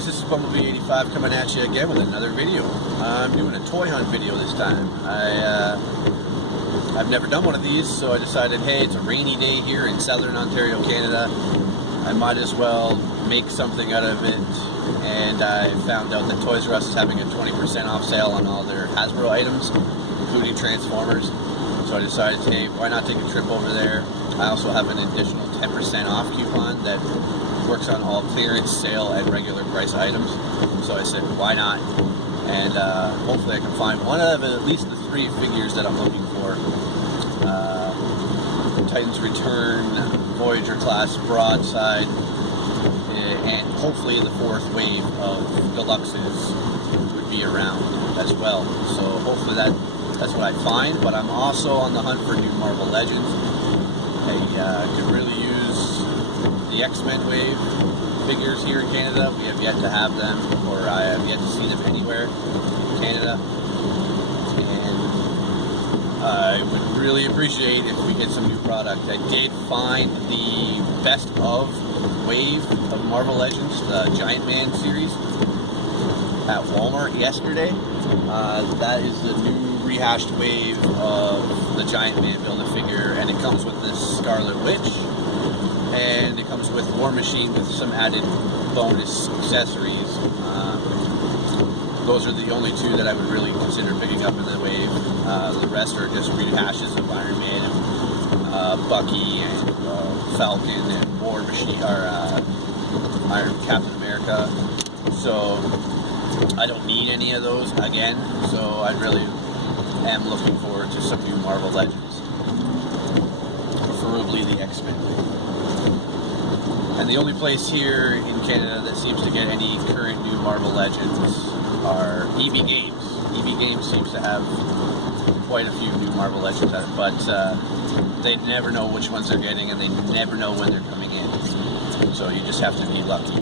guys, this is Bumblebee85 coming at you again with another video. I'm doing a toy hunt video this time. I've never done one of these, so I decided, hey, it's a rainy day here in southern Ontario, Canada. I might as well make something out of it, and I found out that Toys R Us is having a 20% off sale on all their Hasbro items, including Transformers. So I decided, hey, why not take a trip over there? I also have an additional 10% off coupon that works on all clearance, sale, and regular price items. So I said, why not? And hopefully I can find one of at least the 3 figures that I'm looking for. Titan's Return, Voyager class broadside, and hopefully the 4th wave of deluxes would be around as well. So hopefully that's what I find. But I'm also on the hunt for new Marvel Legends. I could really use the X-Men wave figures here in Canada. We have yet to have them, or I have yet to see them anywhere in Canada. And I would really appreciate if we get some new product. I did find the best of wave of Marvel Legends, the Giant Man series, at Walmart yesterday. That is the new rehashed wave of the Giant Man Build-A-Figure, and it comes with this Scarlet Witch, and it comes with War Machine with some added bonus accessories. Those are the only 2 that I would really consider picking up in the wave. The rest are just rehashes of Iron Man, and Bucky, and Falcon, and War Machine, or Iron Captain America. So I don't need any of those again. So I really am looking forward to some new Marvel Legends, preferably the X-Men wave. And the only place here in Canada that seems to get any current new Marvel Legends are EB Games. EB Games seems to have quite a few new Marvel Legends out, but they never know which ones they're getting, and they never know when they're coming in. So you just have to be lucky.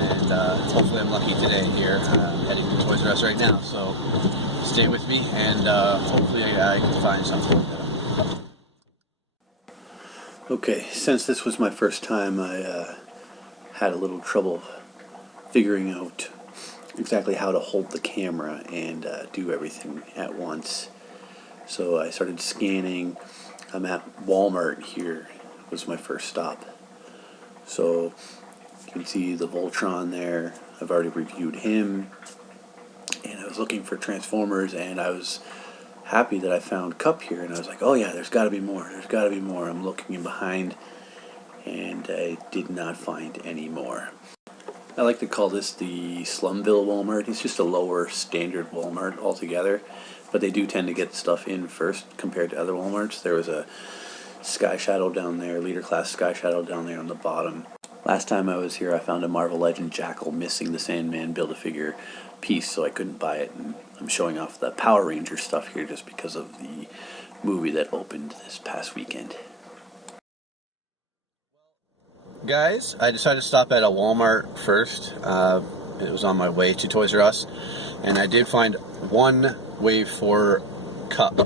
And hopefully I'm lucky today here. I'm heading to Toys R Us right now, so stay with me, and hopefully I can find something. Okay, since this was my first time, I had a little trouble figuring out exactly how to hold the camera and do everything at once. So I started scanning. I'm at Walmart here, was my first stop. So you can see the Voltron there. I've already reviewed him. And I was looking for Transformers, and I was happy that I found Cup here, and I was like, oh yeah, there's got to be more, there's got to be more. I'm looking in behind, and I did not find any more. I like to call this the Slumville Walmart. It's just a lower standard Walmart altogether, but they do tend to get stuff in first compared to other Walmarts. There was a Sky Shadow down there, Leader Class Sky Shadow down there on the bottom. Last time I was here, I found a Marvel Legend Jackal missing the Sandman Build-A-Figure piece, so I couldn't buy it. And I'm showing off the Power Ranger stuff here just because of the movie that opened this past weekend. Guys, I decided to stop at a Walmart first. It was on my way to Toys R Us, and I did find one Wave 4 cup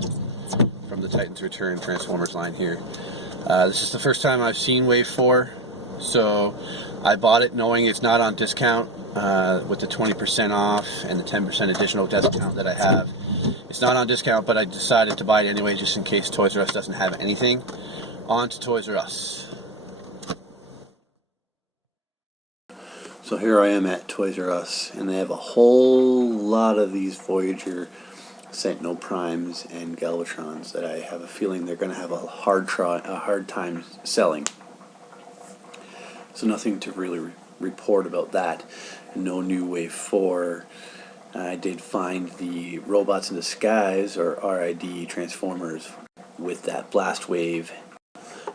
from the Titan's Return Transformers line here. This is the first time I've seen Wave 4, so I bought it knowing it's not on discount with the 20% off and the 10% additional discount that I have. It's not on discount, but I decided to buy it anyway just in case Toys R Us doesn't have anything. On to Toys R Us. So here I am at Toys R Us, and they have a whole lot of these Voyager Sentinel Primes and Galvatrons that I have a feeling they're going to have a hard time selling. So nothing to really report about that. No new Wave 4. I did find the Robots in Disguise, or RID Transformers, with that Blast Wave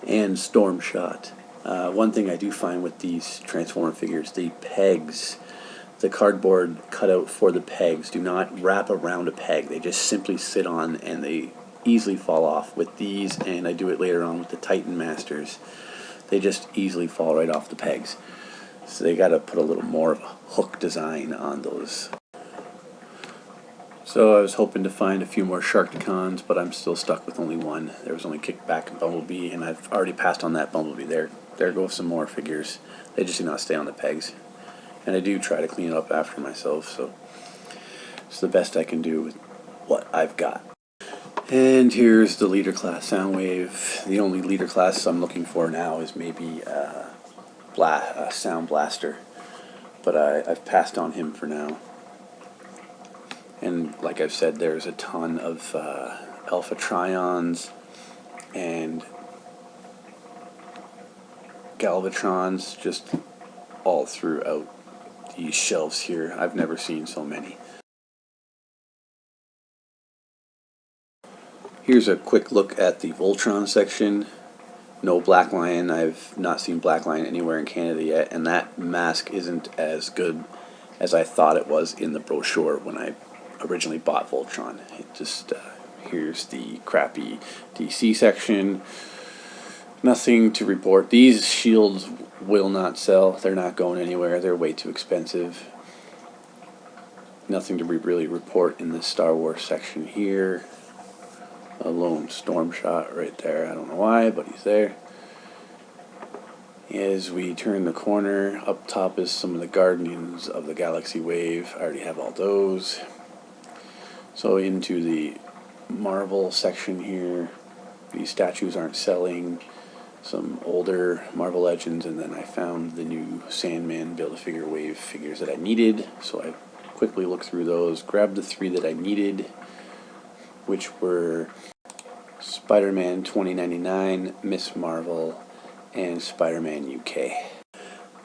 and Storm Shot. One thing I do find with these Transformer figures, the pegs, the cardboard cutout for the pegs do not wrap around a peg. They just simply sit on, and they easily fall off. With these, and I do it later on with the Titan Masters, they just easily fall right off the pegs. So they got to put a little more of a hook design on those. So I was hoping to find a few more Sharkticons, but I'm still stuck with only one. There was only Kickback and Bumblebee, and I've already passed on that Bumblebee. There go some more figures. They just do not stay on the pegs. and I do try to clean it up after myself, so it's the best I can do with what I've got. And here's the leader class Soundwave. The only leader class I'm looking for now is maybe a Sound Blaster, but I've passed on him for now. And like I've said, there's a ton of Alpha Trions and Galvatrons just all throughout these shelves here. I've never seen so many. Here's a quick look at the Voltron section. No Black Lion. I've not seen Black Lion anywhere in Canada yet, and that mask isn't as good as I thought it was in the brochure when I originally bought Voltron. It just here's the crappy DC section. Nothing to report. These shields will not sell. They're not going anywhere. They're way too expensive. Nothing to really report in the Star Wars section here. A lone storm shot right there. I don't know why, but he's there. As we turn the corner, up top is some of the Guardians of the Galaxy Wave. I already have all those. So into the Marvel section here. These statues aren't selling. Some older Marvel Legends, and then I found the new Sandman Build-A-Figure Wave figures that I needed. So I quickly looked through those, grabbed the 3 that I needed, which were Spider-Man 2099, Miss Marvel, and Spider-Man UK.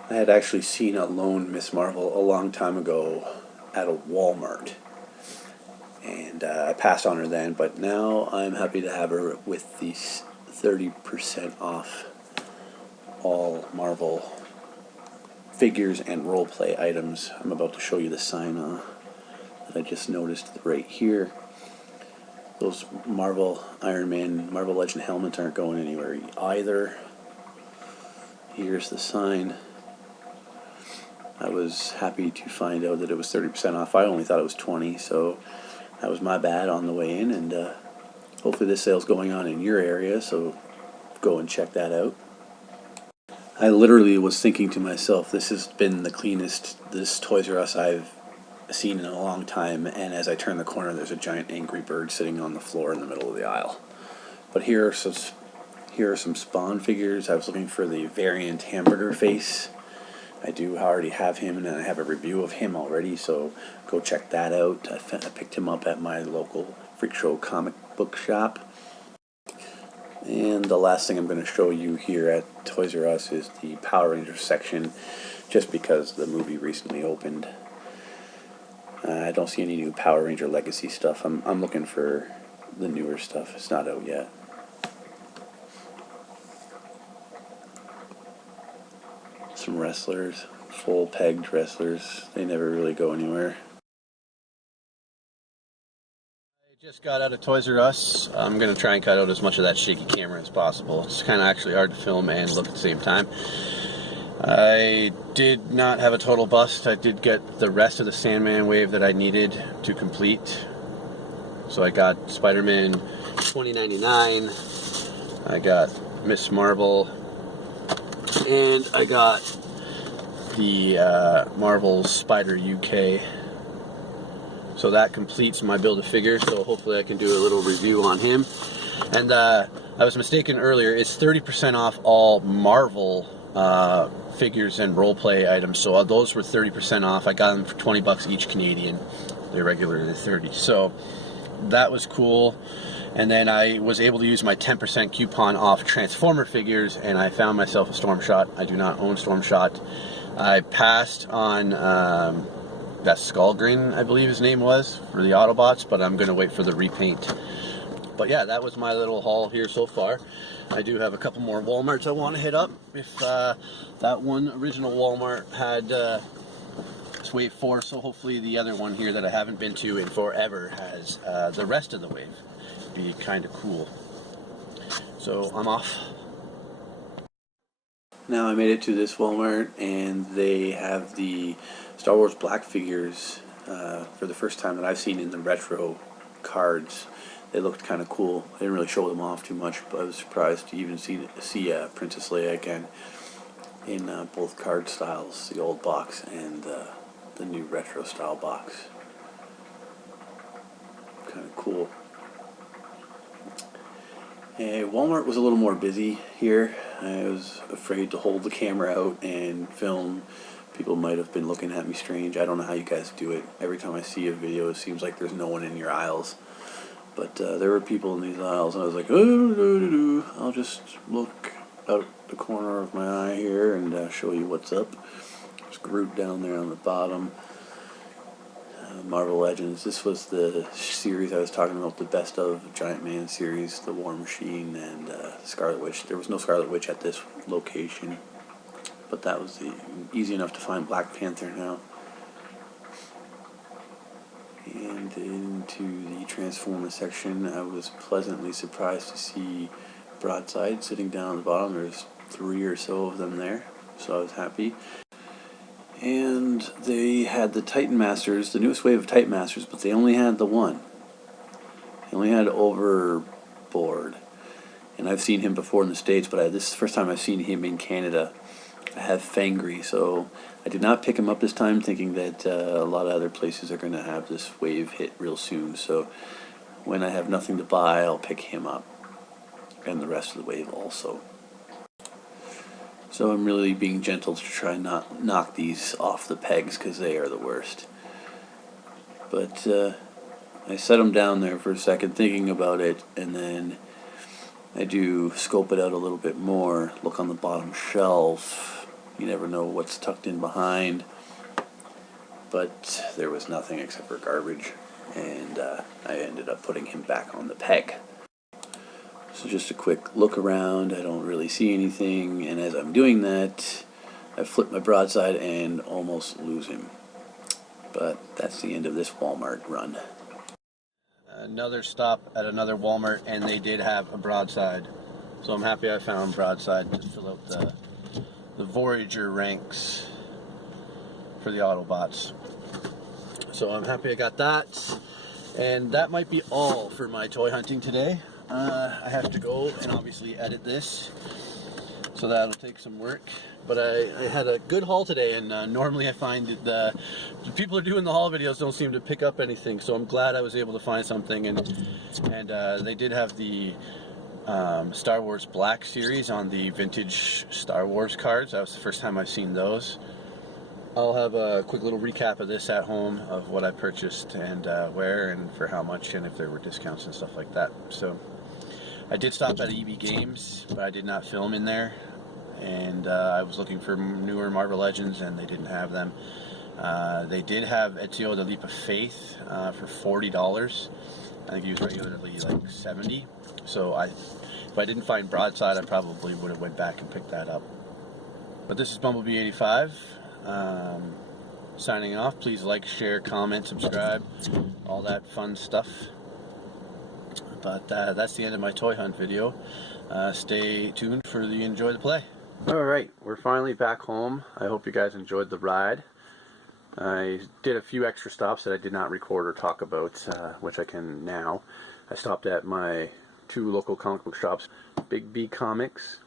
I had actually seen a lone Miss Marvel a long time ago at a Walmart, and I passed on her then, but now I'm happy to have her with these 30% off all Marvel figures and role-play items. I'm about to show you the sign that I just noticed right here. Those Marvel Iron Man, Marvel Legend helmets aren't going anywhere either. Here's the sign. I was happy to find out that it was 30% off. I only thought it was 20, so that was my bad on the way in, and hopefully this sale's going on in your area, so go and check that out. I literally was thinking to myself, this has been the cleanest this Toys R Us I've seen in a long time, and as I turn the corner there's a giant angry bird sitting on the floor in the middle of the aisle. But here are some Spawn figures. I was looking for the variant hamburger face. I do already have him, and I have a review of him already, so go check that out. I picked him up at my local Freak Show comic book shop. And the last thing I'm going to show you here at Toys R Us is the Power Rangers section, just because the movie recently opened. I don't see any new Power Ranger Legacy stuff. I'm looking for the newer stuff. It's not out yet. Some wrestlers, full pegged wrestlers. They never really go anywhere. I just got out of Toys R Us. I'm going to try and cut out as much of that shaky camera as possible. It's kind of actually hard to film and look at the same time. I did not have a total bust. I did get the rest of the Sandman wave that I needed to complete. So I got Spider-Man 2099, I got Miss Marvel, and I got the Marvel Spider UK. So that completes my Build-A-Figure, so hopefully I can do a little review on him. And I was mistaken earlier, it's 30% off all Marvel figures and role-play items, so those were 30% off. I got them for 20 bucks each Canadian. They're regularly 30, so that was cool. And then I was able to use my 10% coupon off Transformer figures, and I found myself a Storm Shot. I do not own Storm Shot. I passed on that Skullgrin, I believe his name was, for the Autobots, but I'm going to wait for the repaint. But yeah, that was my little haul here so far. I do have a couple more Walmarts I want to hit up. If that one original Walmart had it's wave 4, so hopefully the other one here that I haven't been to in forever has the rest of the wave. It'd be kind of cool. So I'm off. Now I made it to this Walmart, and they have the Star Wars Black figures for the first time that I've seen in the retro cards. They looked kind of cool. They didn't really show them off too much, but I was surprised to even see Princess Leia again. in both card styles, the old box and the new retro style box. Kind of cool. Walmart was a little more busy here. I was afraid to hold the camera out and film. People might have been looking at me strange. I don't know how you guys do it. Every time I see a video, it seems like there's no one in your aisles. But there were people in these aisles, and I was like, oh, I'll just look out the corner of my eye here and show you what's up. There's Groot down there on the bottom. Marvel Legends. This was the series I was talking about, the Best of Giant Man series, the War Machine and Scarlet Witch. There was no Scarlet Witch at this location, but that was easy enough to find Black Panther now. And into the Transformer section, I was pleasantly surprised to see Broadside sitting down on the bottom. There's 3 or so of them there, so I was happy. And they had the Titan Masters, the newest wave of Titan Masters, but they only had the one. They only had Overboard. And I've seen him before in the States, but this is the first time I've seen him in Canada. I have Fangry, so I did not pick him up this time, thinking that a lot of other places are going to have this wave hit real soon. So when I have nothing to buy, I'll pick him up, and the rest of the wave also. So I'm really being gentle to try and not knock these off the pegs, because they are the worst. But I set them down there for a second thinking about it, and then I do scope it out a little bit more, look on the bottom shelf. You never know what's tucked in behind. But there was nothing except for garbage, and I ended up putting him back on the peg. So just a quick look around, I don't really see anything, and as I'm doing that, I flip my broadside and almost lose him. But that's the end of this Walmart run. Another stop at another Walmart, and they did have a broadside. So I'm happy I found broadside to fill out the Voyager ranks for the Autobots. So I'm happy I got that. And that might be all for my toy hunting today. I have to go and obviously edit this, so that'll take some work. But I had a good haul today, and normally I find that the people who are doing the haul videos don't seem to pick up anything. So I'm glad I was able to find something, and they did have the Star Wars Black series on the vintage Star Wars cards. That was the first time I've seen those. I'll have a quick little recap of this at home, of what I purchased and where and for how much, and if there were discounts and stuff like that. So I did stop at EB Games, but I did not film in there, and I was looking for newer Marvel Legends, and they didn't have them. They did have Ezio the Leap of Faith for $40. I think he was regularly like $70. So if I didn't find Broadside, I probably would have went back and picked that up. But this is Bumblebee85. Signing off. Please like, share, comment, subscribe, all that fun stuff. But that's the end of my toy hunt video. Stay tuned for the Enjoy the Play. Alright, we're finally back home. I hope you guys enjoyed the ride. I did a few extra stops that I did not record or talk about, which I can now. I stopped at my 2 local comic book shops, Big B Comics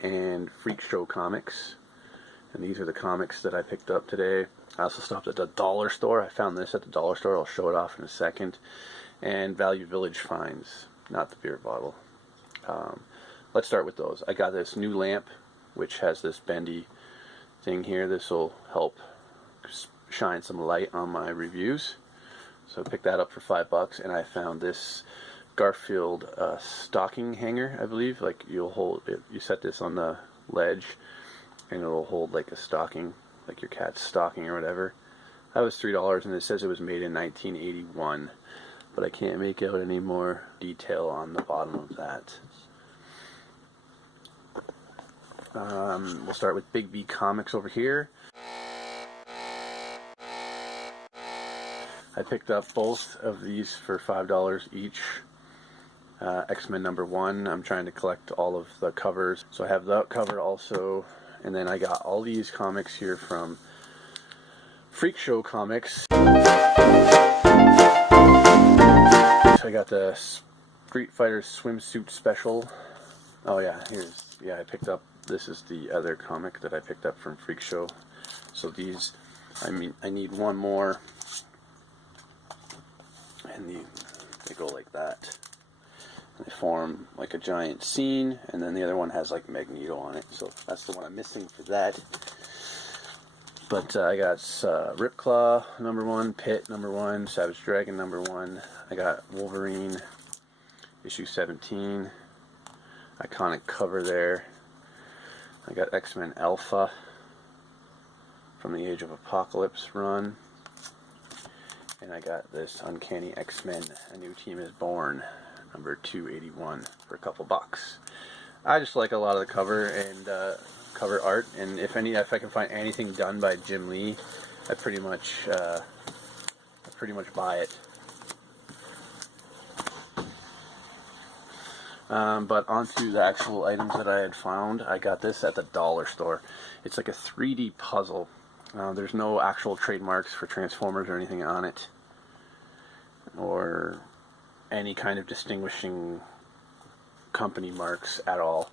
and Freak Show Comics. And these are the comics that I picked up today. I also stopped at the dollar store. I found this at the dollar store. I'll show it off in a second. And Value Village finds, not the beer bottle. Let's start with those. I got this new lamp, which has this bendy thing here. This will help shine some light on my reviews. So I picked that up for $5, and I found this Garfield stocking hanger, I believe. Like, you'll hold it, you set this on the ledge, and it'll hold like a stocking, like your cat's stocking or whatever. That was $3, and it says it was made in 1981, but I can't make out any more detail on the bottom of that. We'll start with Big B Comics over here. I picked up both of these for $5 each. X-Men #1. I'm trying to collect all of the covers, so I have that cover also. And then I got all these comics here from Freak Show Comics. So I got the Street Fighter swimsuit special. Oh yeah, I picked up this is the other comic that I picked up from Freak Show. So these, I need one more, and they go like that. They form like a giant scene, and then the other one has like Magneto on it. So that's the one I'm missing for that. But I got Ripclaw #1, Pit #1, Savage Dragon #1. I got Wolverine issue 17. Iconic cover there. I got X-Men Alpha from the Age of Apocalypse run. And I got this Uncanny X-Men, A New Team is Born, #281 for a couple bucks. I just like a lot of the cover and cover art, and if I can find anything done by Jim Lee, I pretty much buy it. But onto the actual items that I had found. I got this at the dollar store. It's like a 3D puzzle. There's no actual trademarks for Transformers or anything on it, or any kind of distinguishing company marks at all.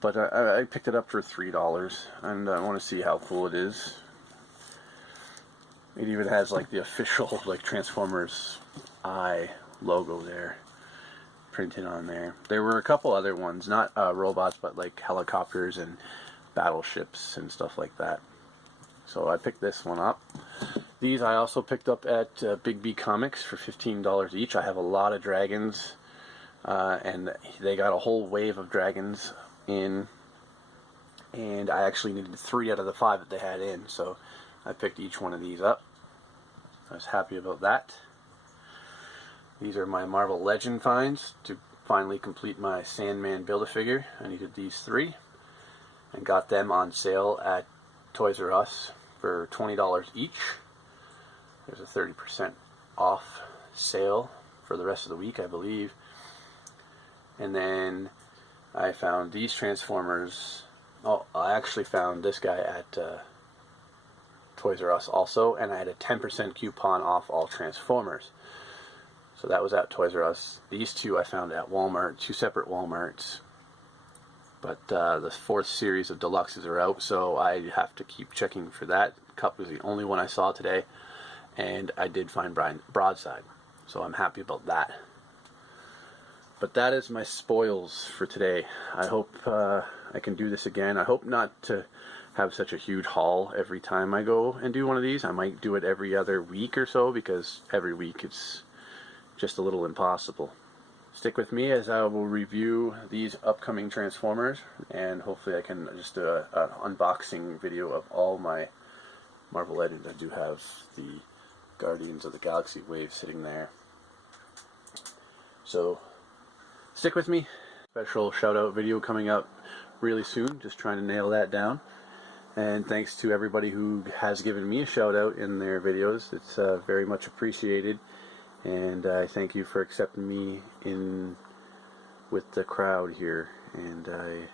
But I picked it up for $3, and I want to see how cool it is. It even has like the official like Transformers eye logo there, printed on there. There were a couple other ones, not robots, but like helicopters and battleships and stuff like that. So I picked this one up. These I also picked up at Big B Comics for $15 each. I have a lot of dragons, and they got a whole wave of dragons in, and I actually needed 3 out of the 5 that they had in, so I picked each one of these up. I was happy about that. These are my Marvel Legend finds to finally complete my Sandman Build-A-Figure. I needed these 3 and got them on sale at Toys R Us for $20 each. There's a 30% off sale for the rest of the week, I believe. And then I found these Transformers. Oh, I actually found this guy at Toys R Us also, and I had a 10% coupon off all Transformers. So that was at Toys R Us. These 2 I found at Walmart, 2 separate Walmarts. But the 4th series of Deluxes are out, so I have to keep checking for that. Cup was the only one I saw today, and I did find Broadside, so I'm happy about that. But that is my spoils for today. I hope I can do this again. I hope not to have such a huge haul every time I go and do one of these. I might do it every other week or so, because every week it's just a little impossible. Stick with me as I will review these upcoming Transformers, and hopefully I can just do an unboxing video of all my Marvel Legends. I do have the Guardians of the Galaxy wave sitting there. So stick with me. Special shout out video coming up really soon, just trying to nail that down. And thanks to everybody who has given me a shout out in their videos. It's very much appreciated. And I thank you for accepting me in with the crowd here, and I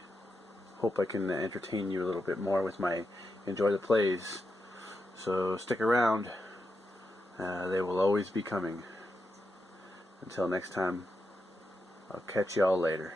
hope I can entertain you a little bit more with my Enjoy the Plays. So stick around. They will always be coming. Until next time, I'll catch y'all later.